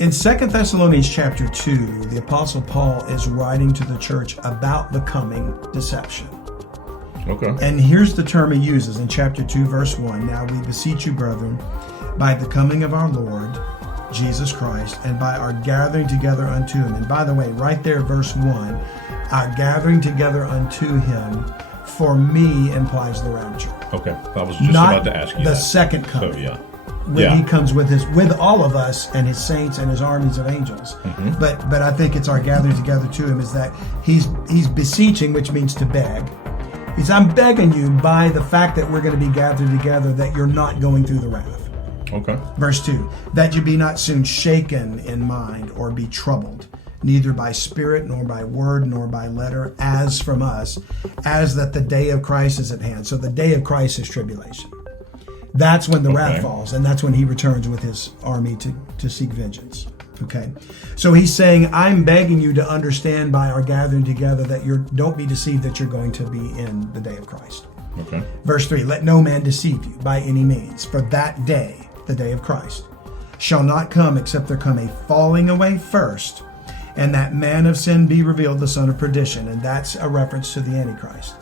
In 2 Thessalonians chapter 2, the Apostle Paul is writing to the church about the coming deception. Okay. And here's the term he uses in chapter 2, verse 1. Now we beseech you, brethren, by the coming of our Lord Jesus Christ, and by our gathering together unto him. And by the way, right there, verse 1, our gathering together unto him, for me, implies the rapture. Okay. I was just Not about to ask you the that. second coming. So, yeah. When he comes with all of us and his saints and his armies of angels. Mm-hmm. But I think it's our gathering together to him is that he's beseeching, which means to beg. I'm begging you by the fact that we're going to be gathered together that you're not going through the wrath. Okay. Verse 2, that you be not soon shaken in mind or be troubled, neither by spirit, nor by word, nor by letter, as from us, as that the day of Christ is at hand. So the day of Christ is tribulation. That's when the wrath falls, and that's when he returns with his army to seek vengeance. Okay, so he's saying, I'm begging you to understand by our gathering together that don't be deceived that you're going to be in the day of Christ. Okay. Verse 3, let no man deceive you by any means, for that day, the day of Christ, shall not come except there come a falling away first, and that man of sin be revealed, the son of perdition. And that's a reference to the Antichrist.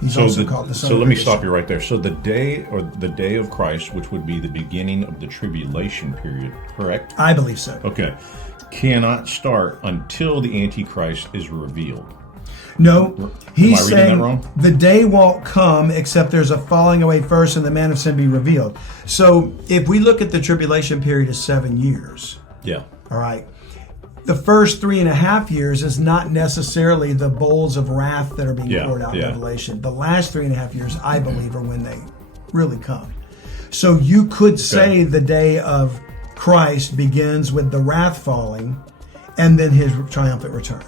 He's also called the son of perdition. So let me stop you right there. So the day of Christ, which would be the beginning of the tribulation period, correct? I believe so. Okay. Cannot start until the Antichrist is revealed. No, he's Am I reading saying that wrong? the day won't come except there's a falling away first and the man of sin be revealed. So if we look at the tribulation period as 7 years, Yeah. all right, the first 3.5 years is not necessarily the bowls of wrath that are being poured out in Revelation. The last 3.5 years, I believe, are when they really come. So you could say the day of Christ begins with the wrath falling and then his triumphant return.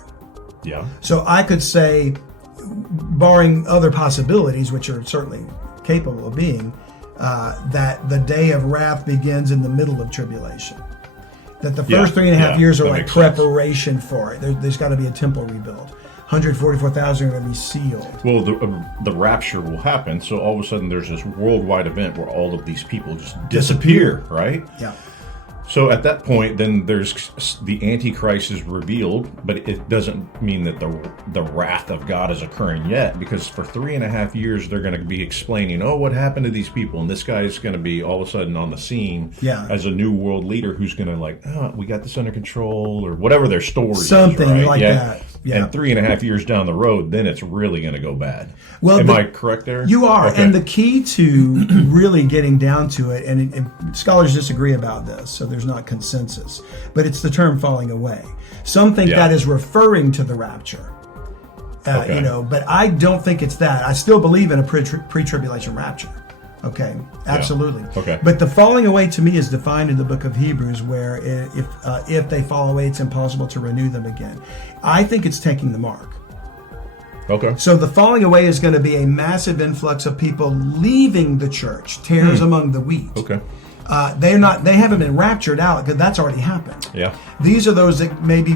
Yeah. So I could say, barring other possibilities, which are certainly capable of being, that the day of wrath begins in the middle of tribulation. That the first 3.5 years are like preparation for it. There's got to be a temple rebuilt. 144,000 are going to be sealed. Well, the rapture will happen, so all of a sudden there's this worldwide event where all of these people just disappear, right? Yeah. So at that point, then there's the Antichrist is revealed, but it doesn't mean that the wrath of God is occurring yet, because for 3.5 years they're going to be explaining, what happened to these people, and this guy is going to be all of a sudden on the scene as a new world leader who's going to we got this under control, or whatever their story is, something like yeah? that. Yeah. And 3.5 years down the road, then it's really going to go bad. Well, am I correct there? You are. Okay. And the key to really getting down to it, and scholars disagree about this, so there's not consensus, but it's the term falling away. Some think that is referring to the rapture. But I don't think it's that. I still believe in a pre-tribulation rapture. Okay, absolutely. Yeah. Okay. But the falling away to me is defined in the book of Hebrews, where if they fall away, it's impossible to renew them again. I think it's taking the mark. Okay. So the falling away is going to be a massive influx of people leaving the church, tares among the wheat. Okay. They haven't been raptured out because that's already happened. Yeah. These are those that maybe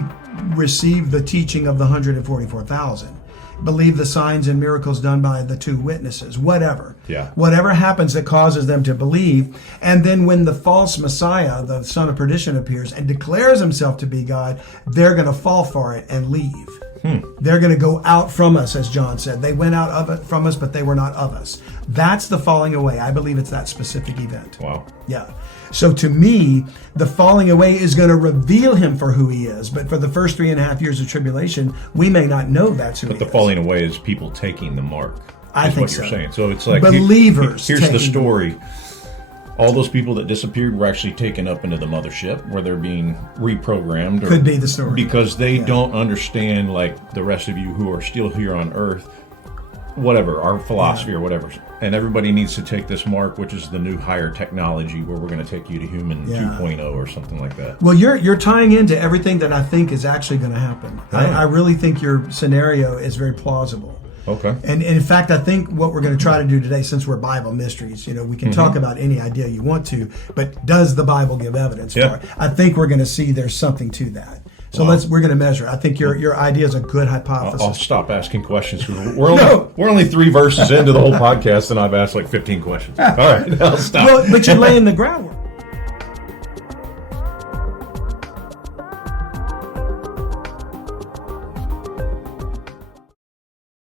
receive the teaching of the 144,000. Believe the signs and miracles done by the 2 witnesses, whatever. Yeah. Whatever happens that causes them to believe. And then when the false Messiah, the son of perdition, appears and declares himself to be God, they're going to fall for it and leave. They're going to go out from us, as John said. They went out of it from us, but they were not of us. That's the falling away. I believe it's that specific event. Wow. Yeah. So to me, the falling away is going to reveal him for who he is. But for the first 3.5 years of tribulation, we may not know that's who he is. But the falling away is people taking the mark. I think what so. You're saying. So it's like believers. Here's the story. All those people that disappeared were actually taken up into the mothership, where they're being reprogrammed. Could be the story. Because they don't understand, like the rest of you who are still here on Earth, whatever, our philosophy or whatever. And everybody needs to take this mark, which is the new higher technology, where we're going to take you to human 2.0 or something like that. Well, you're tying into everything that I think is actually going to happen. I really think your scenario is very plausible. Okay. And in fact, I think what we're going to try to do today, since we're Bible mysteries, we can talk about any idea you want to, but does the Bible give evidence for it? I think we're going to see there's something to that. So we're going to measure. I think your idea is a good hypothesis. I'll stop asking questions. We're only 3 verses into the whole podcast, and I've asked like 15 questions. All right, I'll stop. Well, but you're laying the groundwork.